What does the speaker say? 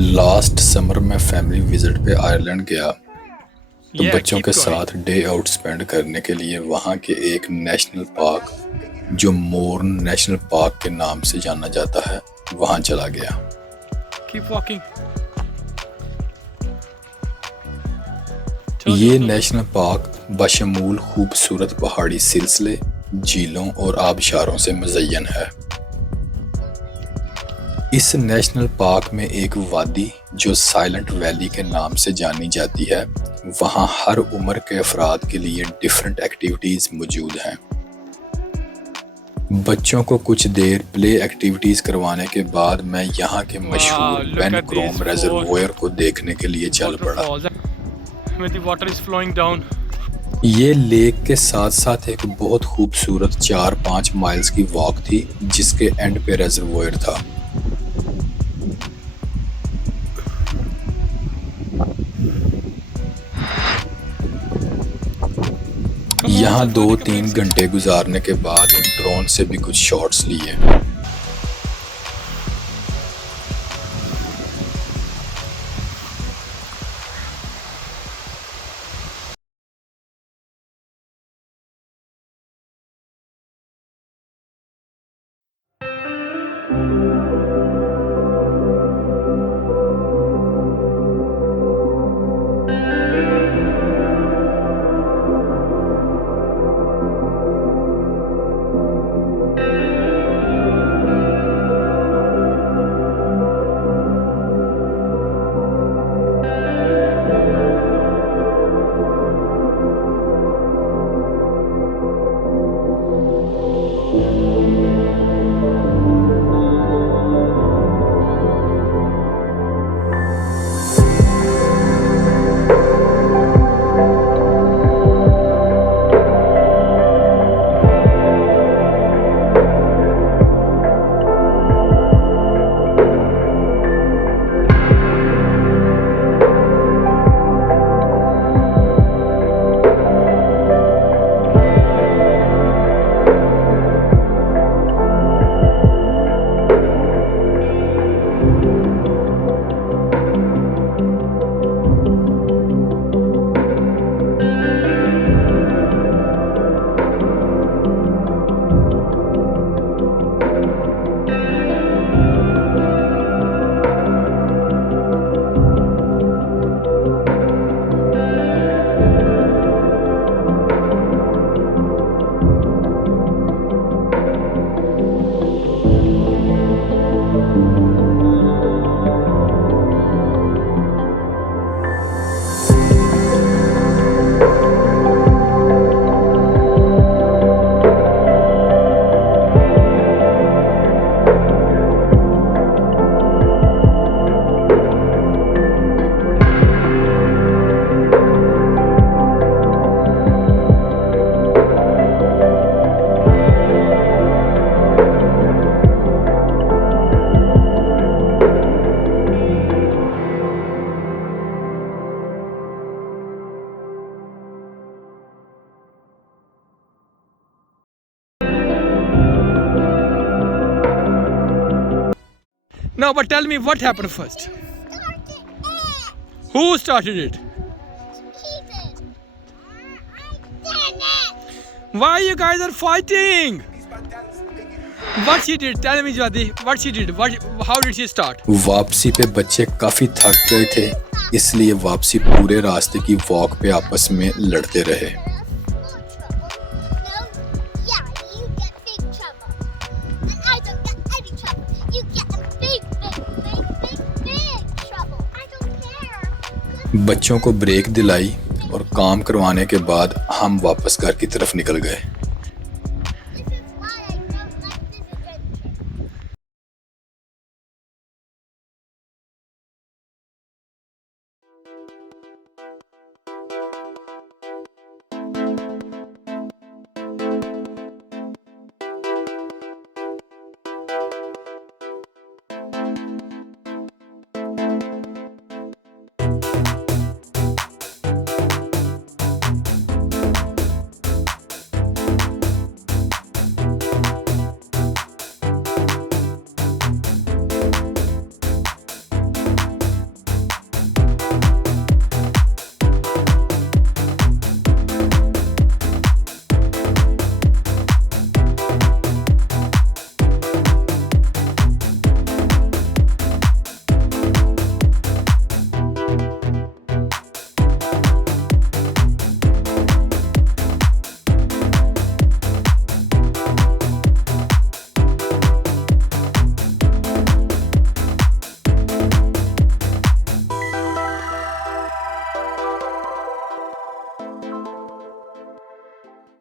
Last summer में family visit पे Ireland गया तो बच्चों के साथ डे आउट स्पेंड करने के लिए वहाँ के एक नेशनल पार्क जो मोर्न नेशनल पार्क के नाम से जाना जाता है वहाँ चला गया। ये नेशनल पार्क बशमूल खूबसूरत पहाड़ी सिलसिले, झीलों और आबशारों से मुज़य्यन है। इस नेशनल पार्क में एक वादी जो साइलेंट वैली के नाम से जानी जाती है, वहाँ हर उम्र के अफराद के लिए डिफरेंट एक्टिविटीज़ मौजूद हैं। बच्चों को कुछ देर प्ले एक्टिविटीज़ करवाने के बाद मैं यहाँ के मशहूर बेन क्रोम रेजर्वोयर को देखने के लिए चल पड़ा। ये लेक के साथ साथ एक बहुत खूबसूरत 4-5 माइल्स की वॉक थी जिसके एंड पे रेजर्वोयर था। यहाँ 2-3 घंटे गुजारने के बाद ड्रोन से भी कुछ शॉट्स लिए। No, but tell me what happened first. Who started it? He did. I didn't. Why you guys are fighting? What she did? Tell me, Jadi. What she did? How did she start? वापसी पे बच्चे काफी थक गए थे, इसलिए वापसी पूरे रास्ते की वॉक पे आपस में लड़ते रहे। बच्चों को ब्रेक दिलाई और काम करवाने के बाद हम वापस घर की तरफ निकल गए।